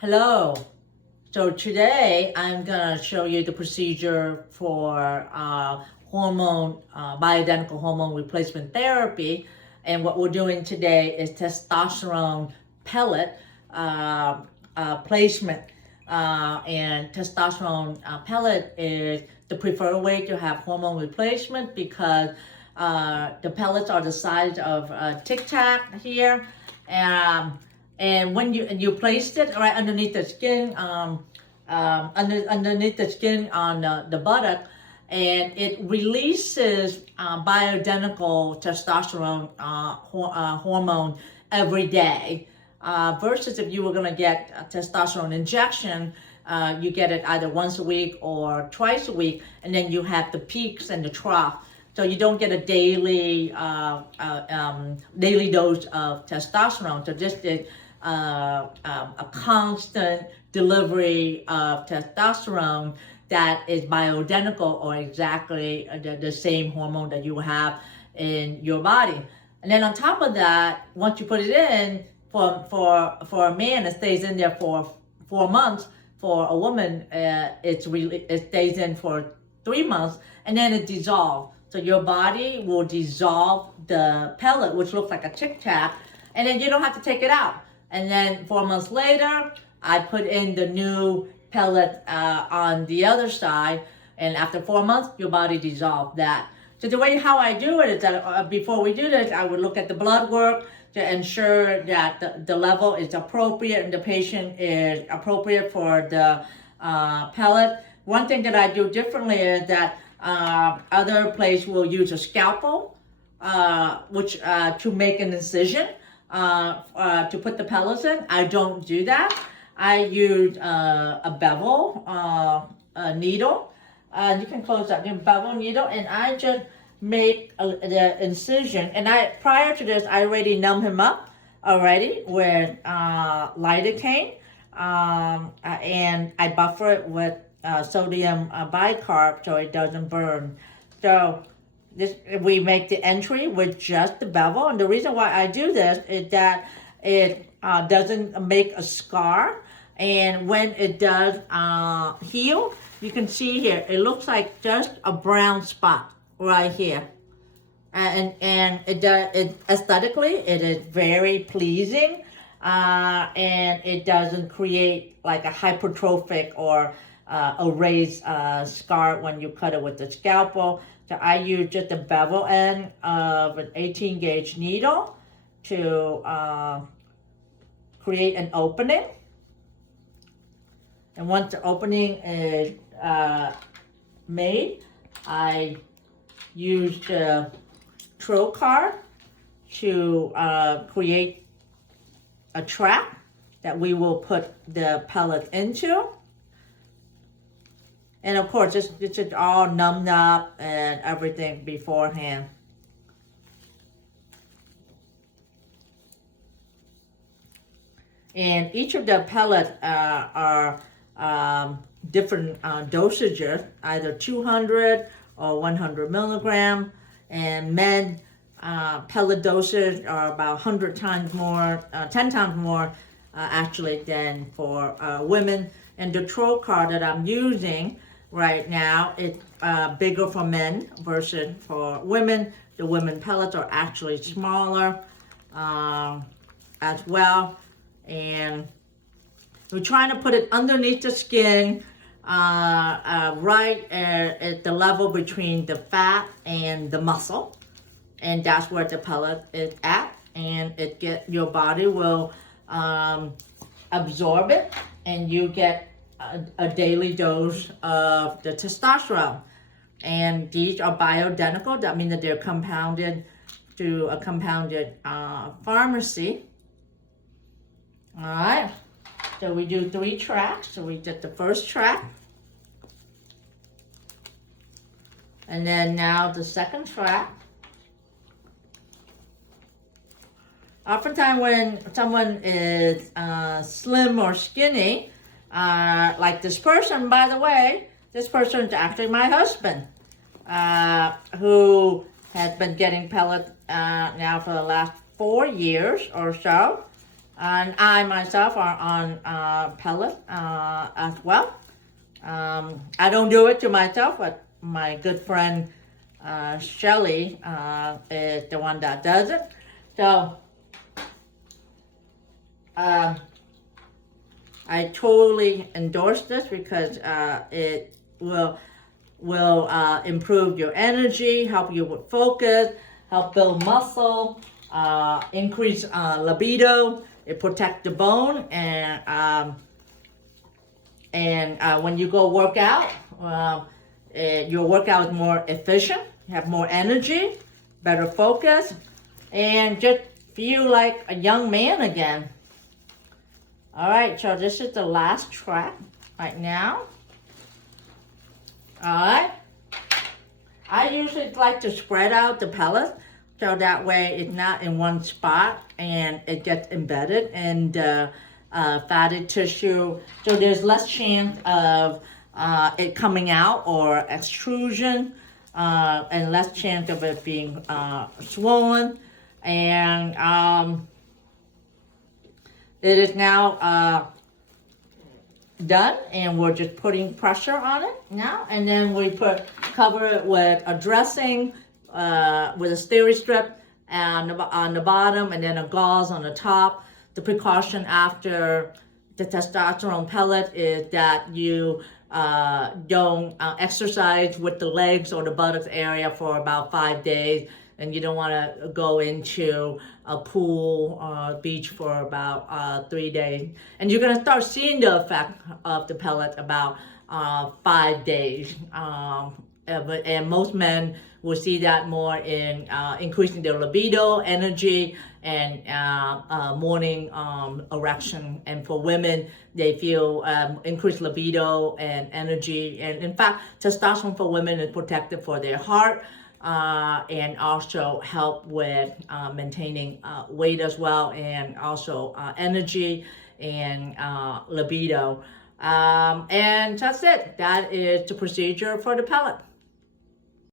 Hello. So today I'm gonna show you the procedure for bioidentical hormone replacement therapy. And what we're doing today is testosterone pellet placement. And testosterone pellet is the preferred way to have hormone replacement because the pellets are the size of a Tic Tac here. And when you placed it right underneath the skin, underneath the skin on the buttock, and it releases bioidentical testosterone hormone every day. Versus if you were going to get a testosterone injection, you get it either once a week or twice a week, and then you have the peaks and the trough. So you don't get a daily dose of testosterone. So just a constant delivery of testosterone that is bioidentical or exactly the same hormone that you have in your body. And then on top of that, once you put it in, for a man, it stays in there for 4 months. For a woman, it stays in for 3 months, and then it dissolves. So your body will dissolve the pellet, which looks like a Tic Tac, and then you don't have to take it out. And then 4 months later, I put in the new pellet on the other side, and after 4 months, your body dissolved that. So the way how I do it is that before we do this, I would look at the blood work to ensure that the level is appropriate and the patient is appropriate for the pellet. One thing that I do differently is that other places will use a scalpel, which to make an incision to put the pellets in. I don't do that. I use a bevel needle. You can close that. Bevel needle, and I just make the incision. And prior to this, I already numb him up already with lidocaine, and I buffer it with sodium bicarb so it doesn't burn. So we make the entry with just the bevel, and the reason why I do this is that it doesn't make a scar, and when it does heal, you can see here it looks like just a brown spot right here, and it aesthetically it is very pleasing, and it doesn't create like a hypertrophic or a raised scar when you cut it with the scalpel. So I use just the bevel end of an 18 gauge needle to create an opening. And once the opening is made, I use the Truong card to create a trap that we will put the pellet into. And of course, it's all numbed up and everything beforehand. And each of the pellets are different dosages, either 200 or 100 milligram. And men pellet doses are about 100 times more, 10 times more actually than for women. And the Truong card that I'm using right now is bigger for men versus for women. The women pellets are actually smaller as well. And we're trying to put it underneath the skin, right at the level between the fat and the muscle. And that's where the pellet is at. And your body will absorb it, and you get a daily dose of the testosterone. And these are bioidentical. That means that they're compounded through a compounded pharmacy. All right. So we do 3 tracks. So we did the first track. And then now the second track. Oftentimes when someone is slim or skinny, like this person, by the way, this person is actually my husband, who has been getting pellets now for the last 4 years or so. And I myself are on pellet as well. I don't do it to myself, but my good friend Shelly is the one that does it. So I totally endorse this because it will improve your energy, help you with focus, help build muscle, increase libido. It protects the bone, and when you go work out, your workout is more efficient, you have more energy, better focus, and just feel like a young man again. All right, so this is the last track right now. All right. I usually like to spread out the pellets so that way it's not in one spot and it gets embedded in the fatty tissue. So there's less chance of it coming out or extrusion and less chance of it being swollen. And it is now done, and we're just putting pressure on it now, and then we cover it with a dressing with a steri strip and on the bottom, and then a gauze on the top. The precaution after the testosterone pellet is that you don't exercise with the legs or the buttocks area for about 5 days, and you don't want to go into a pool or beach for about 3 days. And you're gonna start seeing the effect of the pellet about 5 days. And most men will see that more in increasing their libido, energy, and morning erection. And for women, they feel increased libido and energy. And in fact, testosterone for women is protective for their heart, and also help with maintaining weight as well, and also energy and libido. And that's it. That is the procedure for the pellet.